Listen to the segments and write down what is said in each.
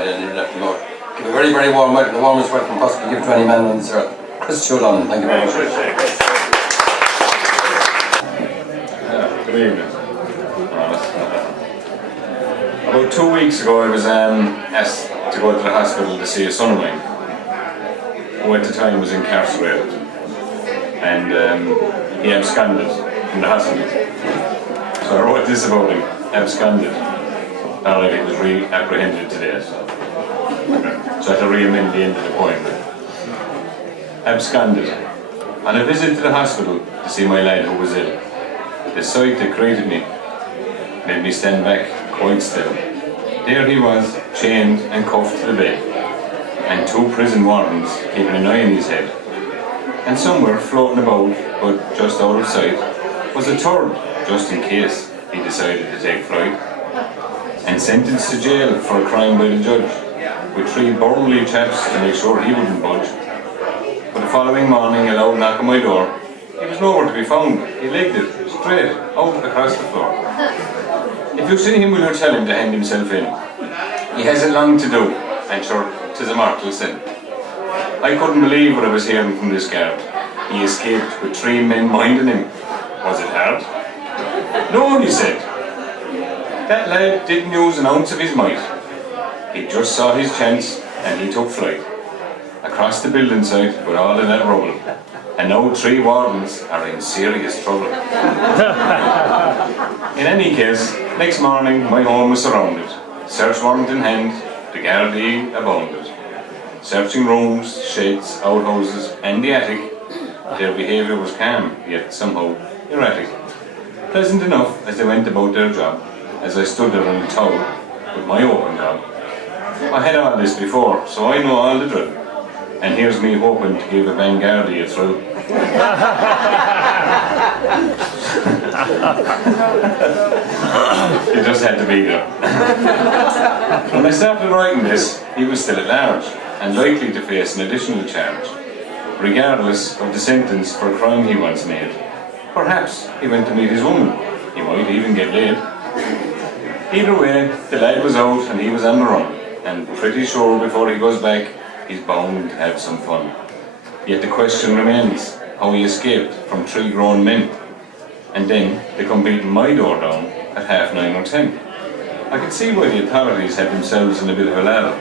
And you left to go. Give a very, very warm welcome, the warmest welcome possibly give to any man on this earth. Christy O'Donnell, thank you very much. Good evening. About 2 weeks ago I was asked to go to the hospital to see a son of mine, who at the time was incarcerated, and he absconded from the hospital. So I wrote this about him, absconded. Alright, he was re-apprehended today, so I had to re-amend the end of the poem. Absconded. On a visit to the hospital to see my lad who was ill, the sight that greeted me made me stand back quite still. There he was, chained and cuffed to the bed, and 2 prison wardens keeping an eye on his head. And somewhere floating about, but just out of sight, was a third, just in case he decided to take flight, and sentenced to jail for a crime by the judge, with 3 burly chaps to make sure he wouldn't budge. But the following morning, a loud knock on my door. He was nowhere to be found. He legged it, straight, out across the floor. If you see him, will you tell him to hand himself in? He hasn't long to do, and sure, 'tis a mortal sin. I couldn't believe what I was hearing from this guard. He escaped with 3 men minding him. Was it hard? No, he said. That lad didn't use an ounce of his might. He just saw his chance, and he took flight. Across the building site with all of that rubble. And now 3 wardens are in serious trouble. In any case, next morning my home was surrounded. Search warrant in hand, the Gardaí abounded. Searching rooms, sheds, outhouses and the attic. Their behaviour was calm, yet somehow erratic. Pleasant enough as they went about their job, as I stood there on the towel with my open gob. I had all this before, so I know all the drill. And here's me hoping to give a Vanguardia a thrill. It just had to be there. When I started writing this, he was still at large and likely to face an additional charge, regardless of the sentence for a crime he once made. Perhaps he went to meet his woman. He might even get laid. Either way, the lad was out and he was on the run, and pretty sure before he goes back, he's bound to have some fun. Yet the question remains how he escaped from 3 grown men. And then they come beating my door down at 9:30 or 10. I could see why the authorities had themselves in a bit of a lather.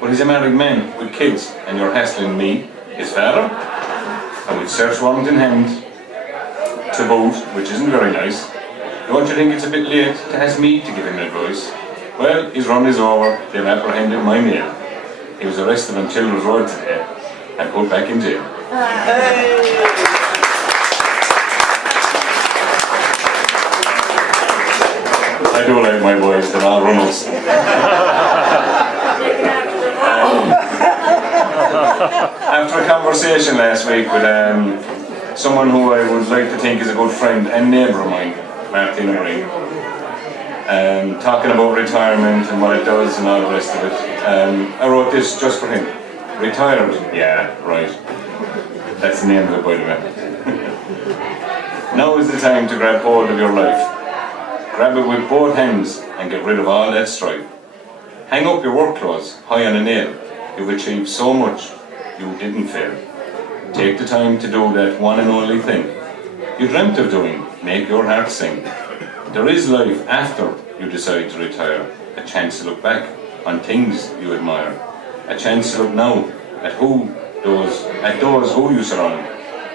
But he's a married man with kids, and you're hassling me, his father? And with search warrant in hand, to boot, which isn't very nice. Don't you think it's a bit late to ask me to give him advice? Well, his run is over, they've apprehended my male. He was arrested on Children's Road today and put back in jail. I do like my boys, they're all runners. After a conversation last week with someone who I would like to think is a good friend and neighbour of mine, Martin O'Brien, talking about retirement and what it does and all the rest of it, I wrote this just for him. Retired? Yeah, right. That's the name of it, by the way. Now is the time to grab hold of your life. Grab it with both hands and get rid of all that strife. Hang up your work clothes high on a nail. You've achieved so much, you didn't fail. Take the time to do that one and only thing you dreamt of doing. Make your heart sing. There is life after you decide to retire. A chance to look back on things you admire. A chance to look now at those who you surround.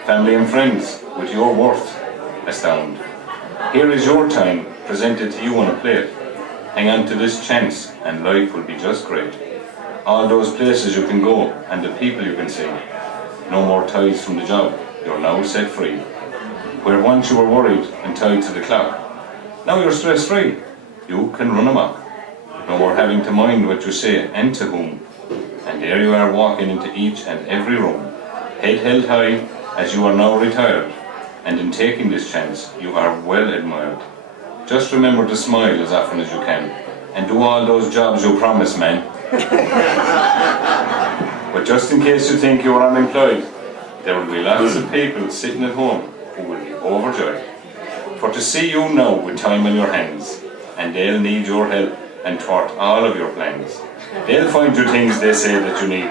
Family and friends with your worth astound. Here is your time presented to you on a plate. Hang on to this chance and life will be just great. All those places you can go and the people you can see. No more ties from the job, you're now set free. Where once you were worried and tied to the clock, now you're stress free. You can run amok. No more having to mind what you say and to whom. And there you are walking into each and every room. Head held high as you are now retired. And in taking this chance, you are well admired. Just remember to smile as often as you can. And do all those jobs you promised, man. But just in case you think you are unemployed, there will be lots of people sitting at home who will be overjoyed. For to see you now with time on your hands, and they'll need your help and thwart all of your plans. They'll find you things they say that you need.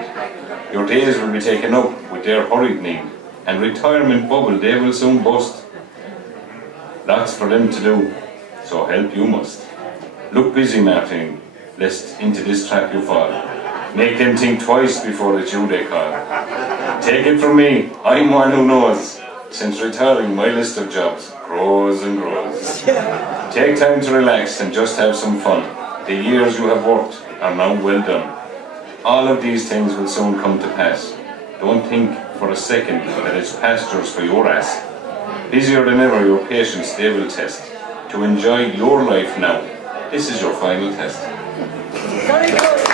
Your days will be taken up with their hurried need, and retirement bubble they will soon bust. Lots for them to do, so help you must. Look busy, Martin, lest into this trap you fall. Make them think twice before it's you they call. Take it from me, I'm one who knows. Since retiring, my list of jobs grows and grows. Take time to relax and just have some fun. The years you have worked are now well done. All of these things will soon come to pass. Don't think for a second that it's pastures for your ass. Busier than ever, your patience they will test. To enjoy your life now, this is your final test. Very good.